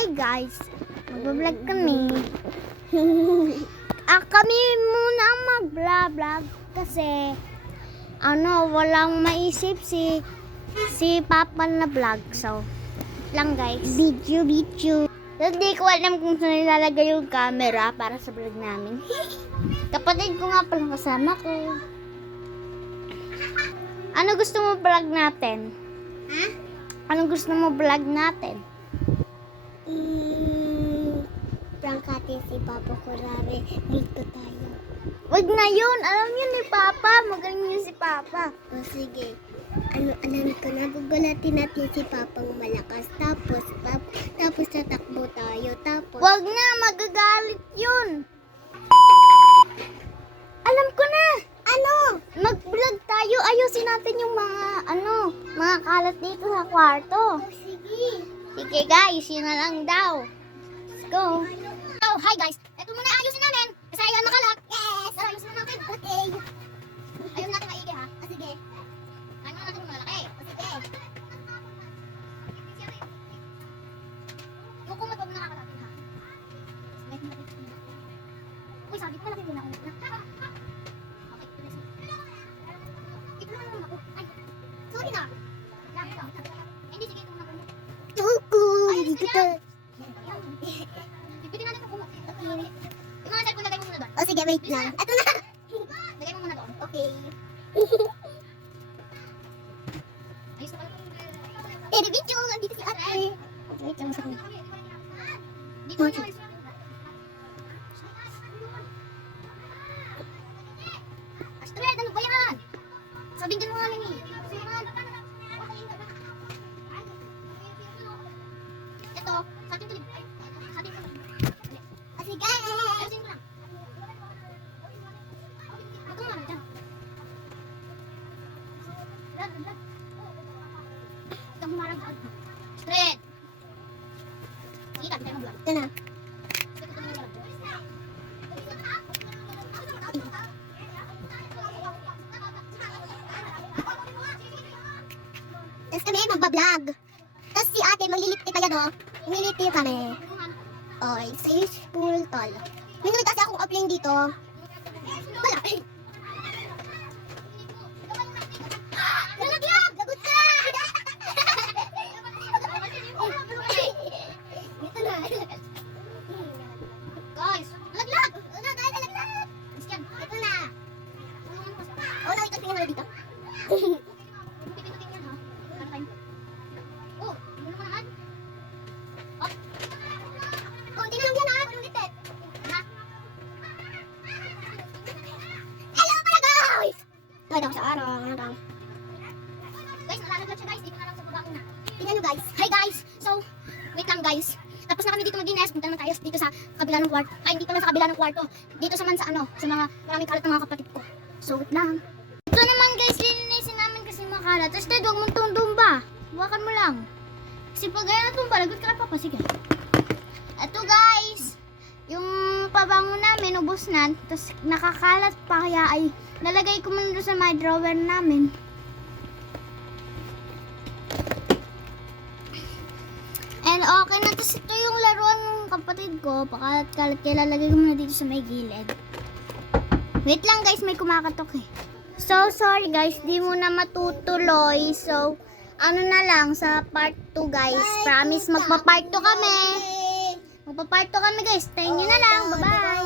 Hi guys, mag-vlog kami. Kami muna ang mag-vlog kasi walang maisip si Papa na vlog. So, lang guys. Video. Hindi ko alam kung saan nilalagay yung camera para sa vlog namin. Kapatid ko nga palang kasama ko. Ano gusto mo vlog natin? Ha? Anong gusto mo vlog natin? Prank natin si Papa Kurare. Dito tayo. Wag na yun. Alam yun ni Papa. Magaling yun si Papa. O sige. Alam ko na. Gugulatin natin si Papang malakas. Tapos tatakbo tayo. Tapos... Wag na. Magagalit yun. Alam ko na. Ano? Mag-vlog tayo. Ayusin natin yung mga kalat dito sa kwarto. O sige. Sige guys, yun na lang daw. Let's go. Oh, hi guys. Ito muna ayusin namin. Kasi ayaw makalat. Yes! Tara, ayusin na natin. Okay. Ayaw natin maigi ha. O sige. Ano natin malaki. O sige. Yung kung wag nakakalatin ha. Uy, sabi ko malaki din ako. Okay, ito na naman ako. Ay, sorry na. Hindi, sige, ito muna ako. Tuku! Ay, Dito sige tayo. Pwede natin kung yung mga cellphone lagay mo muna doon. O sige, wait lang. Ito na. Lagay mo muna doon. Okay. Ayos na pala kung... Video! Andito si ate. Wait lang sa kanya. Dito na ayos. Astrid, ano ba yan? Sabihin dyan mo nga lang eh. Ito, sa atin to din. Ay, sa atin to din. O sige. Ayusin ko lang. Huwag kang marang dyan. Brad. Huwag kang marang dyan. Astrid! Sige, tabi tayo mag-vlog. Ito na. Tapos kami magbablog. Tapos si ate maglilipti pa yan o. Maglilipti kami. Oy, sa pool tol. Minuwi kasi akong offline dito. Wala. Nalaglag! Lagot ka! Ito na. Guys, laglag! Ano na, dahil nalaglag. Isyan. Ito na. Oh, no, ito tingnan mo na dito. Pipinutin yan ha. Para tayo. Oh, hindi mo naman. Konti na lang yan ha. Walang litet. Ha? Hello pala guys! Tawad ako sa araw. Ano daw? Guys, nalalaglag siya guys. Dito na lang sa baba una. Tingnan nyo guys. Hi guys! So, wait lang guys. Tapos na kami dito mag-ines. Punta naman tayo dito sa kabila ng kwarto. Ay, hindi pala sa kabila ng kwarto. Dito sa sa mga maraming kalat ng mga kapatid ko. So, wait lang. Ito naman guys, lilinisin namin kasi mga kalat. Tapos tayo, huwag mong tumba. Buwakan mo lang. Kasi pag gaya na tumba, lagot ka pa. Sige. Ito guys, yung pabango namin, ubos na. Tapos nakakalat pa, kaya ay nalagay ko muna doon sa my drawer namin. And okay na, tapos ito yung laruan ng kapatid ko. Pakalat-kalat, kaya lalagay ko muna dito sa may gilid. Wait lang guys, may kumakatok eh. So sorry guys, di mo na matutuloy. So, na lang sa part 2 guys. Promise, magpa-part 2 kami. Magpa-part 2 kami guys. Tayo nyo na lang. Bye-bye.